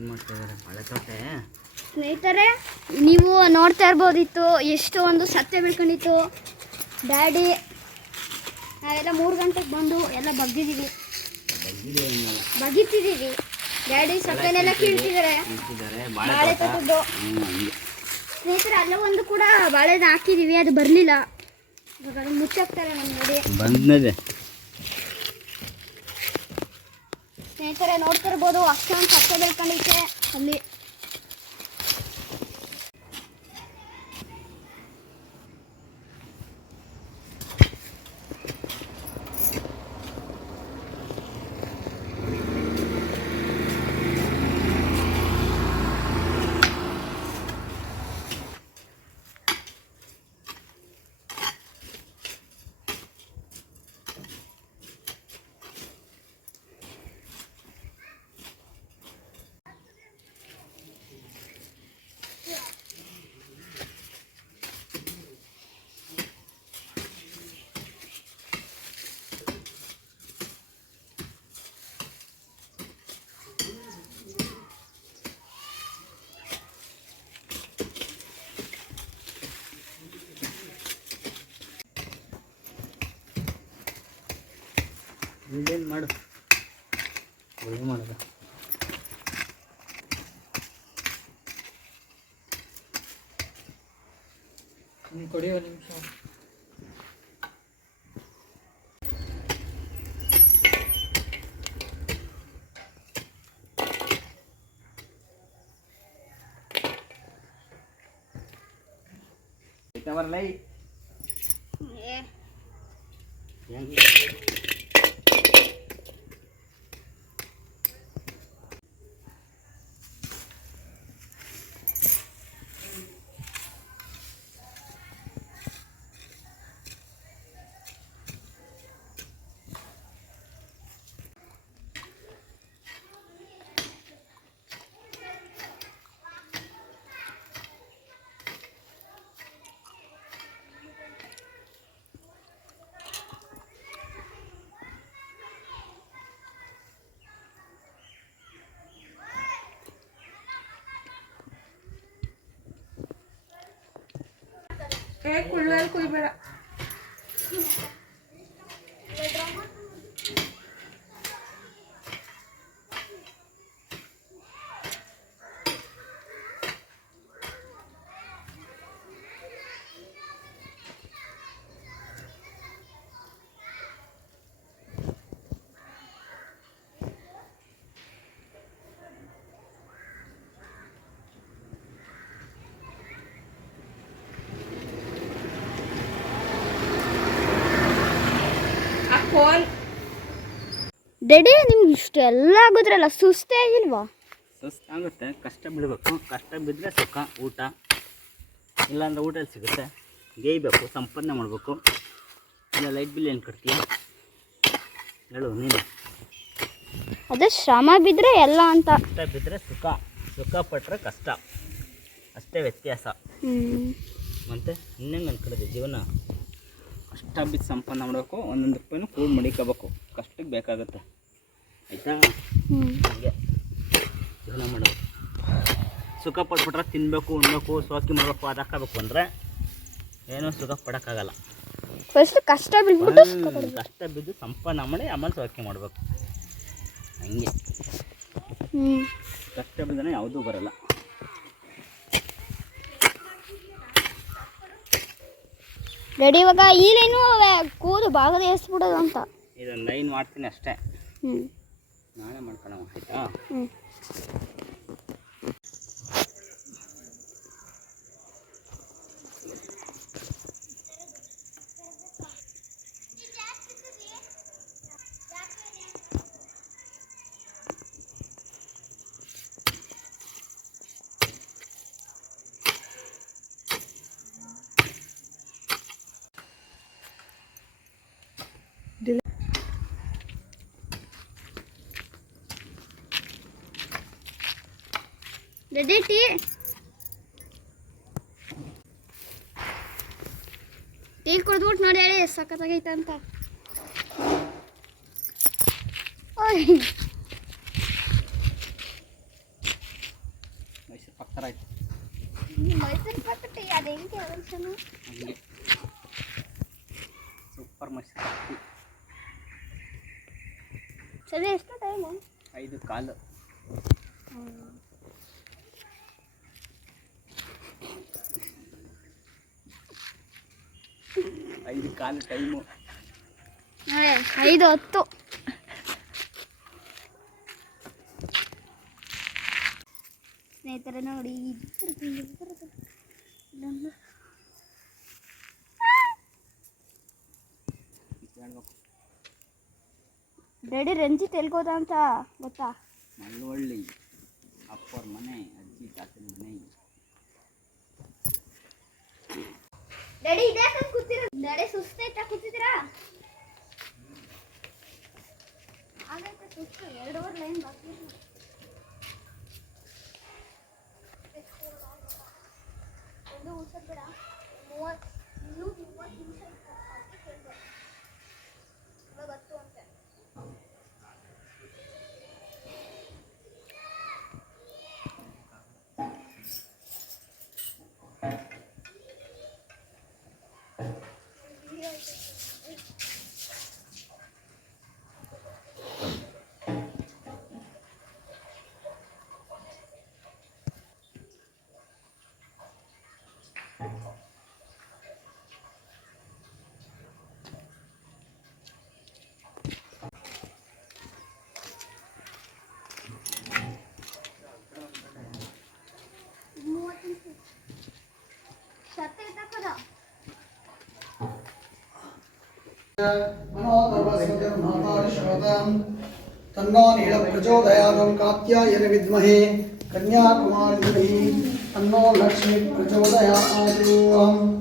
ಏನು ಮಾಡ್ತಾ ಇದ್ದಾರೆ ಬಾಳೆ ತೋಟೆ? ಸ್ನೇಹಿತರೆ ನೀವು ನೋಡ್ತಾ ಇರ್ಬೋದಿತ್ತು ಎಷ್ಟು ಒಂದು ಸತ್ಯ ಬೆಳ್ಕೊಂಡಿತ್ತು ಡ್ಯಾಡಿ ನಾವೆಲ್ಲ ಮೂರು ಗಂಟೆಗೆ ಬಂದು ಎಲ್ಲ ಬಗ್ಗಿದ್ದೀವಿ. ಬಗ್ಗಿತಿದ್ದೀವಿ ಡ್ಯಾಡಿ ಸತ್ಯನೆಲ್ಲ ಕೀಳ್ತಿದ್ದಾರೆ. ಬಾಳೆ ತಗೊಂಡು ತೋಟದ್ದು. ಸ್ನೇಹಿತರೆ ಅಲ್ಲ ಒಂದು ಕೂಡ ಬಾಳೆನ ಹಾಕಿದ್ದೀವಿ ಅದು ಬರಲಿಲ್ಲ. ಇವಾಗ ಮುಚ್ಚಾಕ್ತಾರೆ ನಮ್ಮ ನೋಡಿ ಬಂದದೆ ಸ್ನೇಹಿತರೆ ನೋಡ್ತಿರ್ಬೋದು ಅಷ್ಟೊಂದು ಸತ್ಯ ಬೆಳ್ಕೊಂಡೈತೆ ಅಲ್ಲಿ ಇಲ್ಲೇನು ಮಾಡು. ಒಳ್ಳೆ ಮಾಡೋದು? ಕೊಡಿ ಒಂದು ನಿಮಿಷ. ಬರಲೈ ಹೆಂಗೆ? ಏ ಕುಳ್ಳಲ್ಲಿ ಕುಯ್ಬೇಡ ಆ ಡೆಡೆ ನಿಮ್ಗೆ ಇಷ್ಟು ಎಲ್ಲ ಆಗುದ್ರಲ್ಲ ಸುಸ್ತೇ ಆಗಿಲ್ವಾ? ಸುಸ್ತಾಗುತ್ತೆ ಕಷ್ಟ ಬಿಡಬೇಕು. ಕಷ್ಟ ಬಿದ್ದರೆ ಸುಖ ಊಟ. ಇಲ್ಲಾಂದ್ರೆ ಊಟ ಸಿಗುತ್ತೆ. ಗೇಯ್ಬೇಕು ಸಂಪಾದನೆ ಮಾಡಬೇಕು. ಇಲ್ಲ ಲೈಟ್ ಬಿಲ್ ಏನು ಕಟ್ತೀಯ ಹೇಳು ನೀನು. ಅದೇ ಶ್ರಮ ಬಿದ್ದರೆ ಎಲ್ಲ ಅಂತ. ಕಷ್ಟ ಬಿದ್ದರೆ ಸುಖ. ಸುಖ ಪಟ್ಟರೆ ಕಷ್ಟ. ಅಷ್ಟೇ ವ್ಯತ್ಯಾಸ. ಮತ್ತು ಇನ್ನೇನು ಅನ್ಕೊಂಡಿದ್ದೆ ಜೀವನ? ಕಷ್ಟ ಬಿದ್ದು ಸಂಪನ್ನ ಮಾಡಬೇಕು ಒಂದೊಂದು ರೂಪಾಯಿನೂ ಕೂಲ್ ಮಡಿಕೋಬೇಕು. ಕಷ್ಟಕ್ಕೆ ಬೇಕಾಗುತ್ತೆ. ಆಯಿತಾ? ಹಾಗೆ. ಜೀವನ ಮಾಡೋದು. ಸುಖ ಪಟ್ಬಿಟ್ರೆ ತಿನ್ನಬೇಕು ಉಣ್ಬೇಕು ಸೋಕಿ ಮಾಡಬೇಕು ಅದು ಹಾಕಬೇಕು ಅಂದರೆ ಏನೂ ಸುಖ ಪಡೋಕ್ಕಾಗಲ್ಲ. ಫಸ್ಟ್ ಕಷ್ಟ ಬಿದ್ದು ಕಷ್ಟ ಬಿದ್ದು ಸಂಪನ್ನ ಮಾಡಿ ಆಮೇಲೆ ಸೋಕಿ ಮಾಡಬೇಕು. ಹಂಗೆ. ಕಷ್ಟ ಬಿದ್ದರೆ ಯಾವುದೂ ಬರಲ್ಲ. ಡ್ಯಾಡಿ ಇವಾಗ ಈ ಲೈನು ಕೂದು ಭಾಗದ ಎಸ್ಬಿಡೋದು ಅಂತ. ಇದೊಂದು ಲೈನ್ ಮಾಡ್ತೀನಿ ಅಷ್ಟೇ. ಹ್ಞೂ ನಾಳೆ ಮಾಡ್ಕೊಳ್ಳೋಣ ಆಯಿತಾ? ಹ್ಮ್. ರೆಡಿ ಟೀ ಟೀ ಕುಡಿದ್ಬಿಟ್ಟು ನೋಡಿ ಹೇಳಿ ಸಖತ್ತಾಗೈತೆ ಅಂತ ಮೈಸೂರು ಪಕ್ಕರ ಆಯ್ತು ಮೈಸೂರು ಪಕ್ಕ ಟೀ ಅದು ಹೆಂಗೆ ಸೂಪರ್ ಮೈಸೂರು ಸರಿ ಎಷ್ಟು ಟೈಮು ಐದು ಕಾಲು ಐದು ಕಾಲು ಟೈಮು. ಐದು ಹತ್ತು. ಸ್ನೇಹಿತರೆ ನೋಡಿ ಇಲ್ಲೊಂದು. ಡ್ಯಾಡಿ ರಂಜಿತ್ ಎಲ್ಗೋದ ಅಂತ ಗೊತ್ತಾ? ಮಲ್ವಳ್ಳಿ ಅಪ್ಪರ್ ಮನೆ ಅಜ್ಜಿ ತಾತನ ಮನೆ. ಡ್ಯಾಡಿ ಇದೇ? ಕೂತಿರ ಡ್ಯಾಡಿ ಸುಸ್ತೈತ ಕೂತಿದ್ದೀರಾ? ಆಗೈತೆ ಸುಸ್ತು ಎರಡೂವರೆ ಲೈನ್ ಬಾಕಿ तन्नो नील प्रचोदयातं कात्यायन विद्महे कन्याकुमारी तन्नो लक्ष्मी प्रचोदयात्